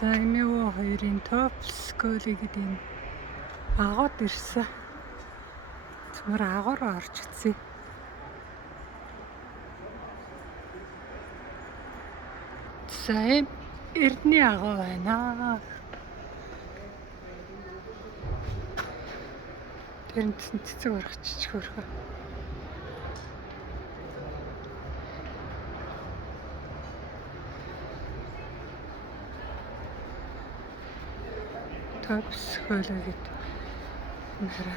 За энэ хоёрын Топсколыг гэдэг юм агууд ирсэн. Цөмөр агуур орж ирсэн. За энэ Эрдэнэ агуу байна. Тэр нь цэцэг урагч хөрхөө. Топскол гэдэг нэрэ.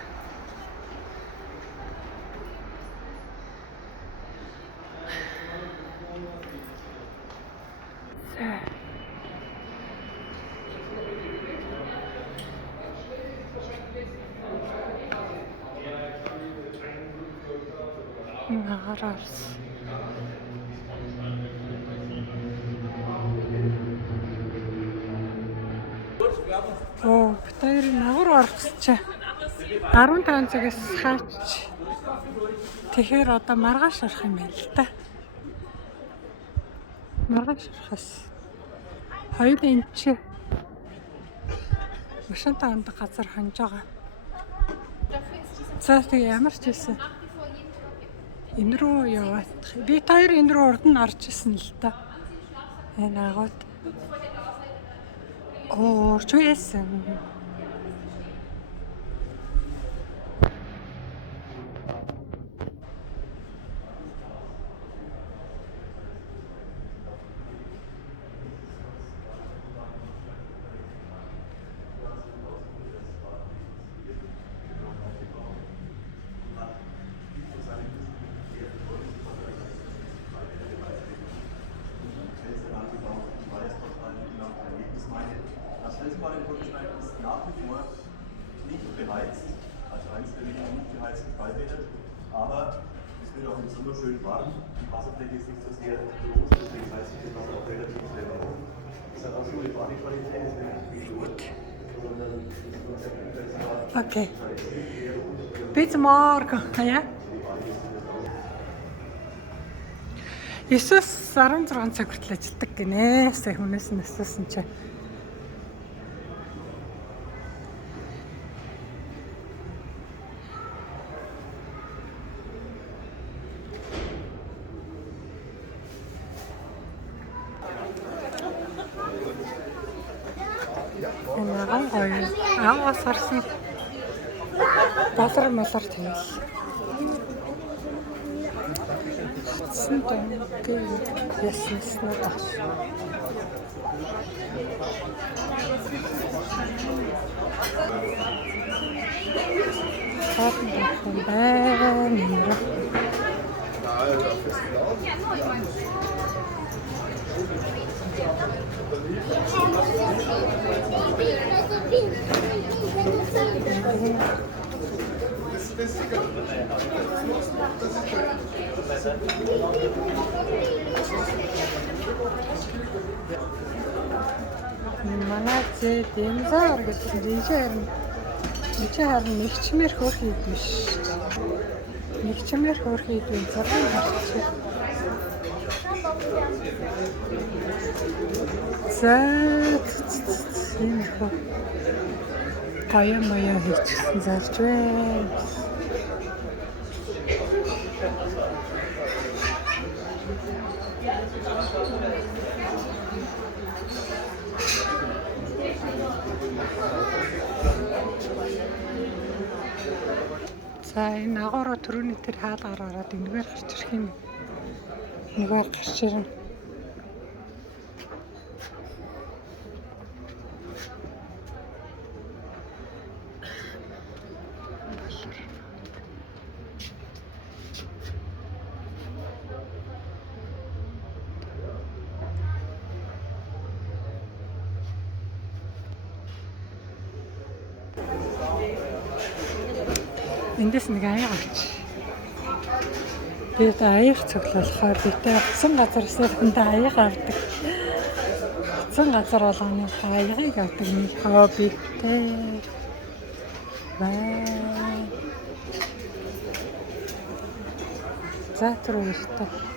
Нагараас. Битээр нагар орчихчаа. 15 цагаас хаач. Тэгэхээр одоо маргааш орох юм байна л да. Маргааш орохоос. Хоёул энэ чи машинтаа ундаг газар хонж байгаа. За тэгээ ямар ч байсан. Энэ рүү яваад. Би хоёр энэ рүү урд нь орж исэн л да. Энэ агууд. Орж байсан. Ist nach wie vor nicht beheizt, also eins der wenigen nicht beheizten Freibäder, aber es wird auch im Sommer schön warm, die Wasserfläche ist nicht so sehr groß, deswegen heizt sich das Wasser auch relativ schnell auf. Es hat auch schon die Badequalität, es wird nicht gestört, sondern es ist Okay. Bis morgen, ja? Есүс 16 цаг хүртэл ажилладаг гинэ. Сая хүнээс нь асуусан чи. Наган гоё. Аавас харсан. Болор молор тэгэл. Danke, ясна снага. Манай зээ дэмзаар гэсэн энэ харин нэгчмээр хөөх хийдэн шүү. Нэгчмээр хөөх хийдэн зургийн харчих. За энэ хөө гаяа хийчихсэн зарж байна. За энэ агаараа түрүүний тэр хаалгаар ороод энэгээр гарч ирэх юм. Нэгээр гарч ирнэ. Эндээс нэг аяга авч. Би аяг цоглуулахаар битээ утсан газар сэрхэндээ аяга авдаг. Утсан газар болгоны аягыг авдаг нэг хоббитэй. За түрүү ихтэй.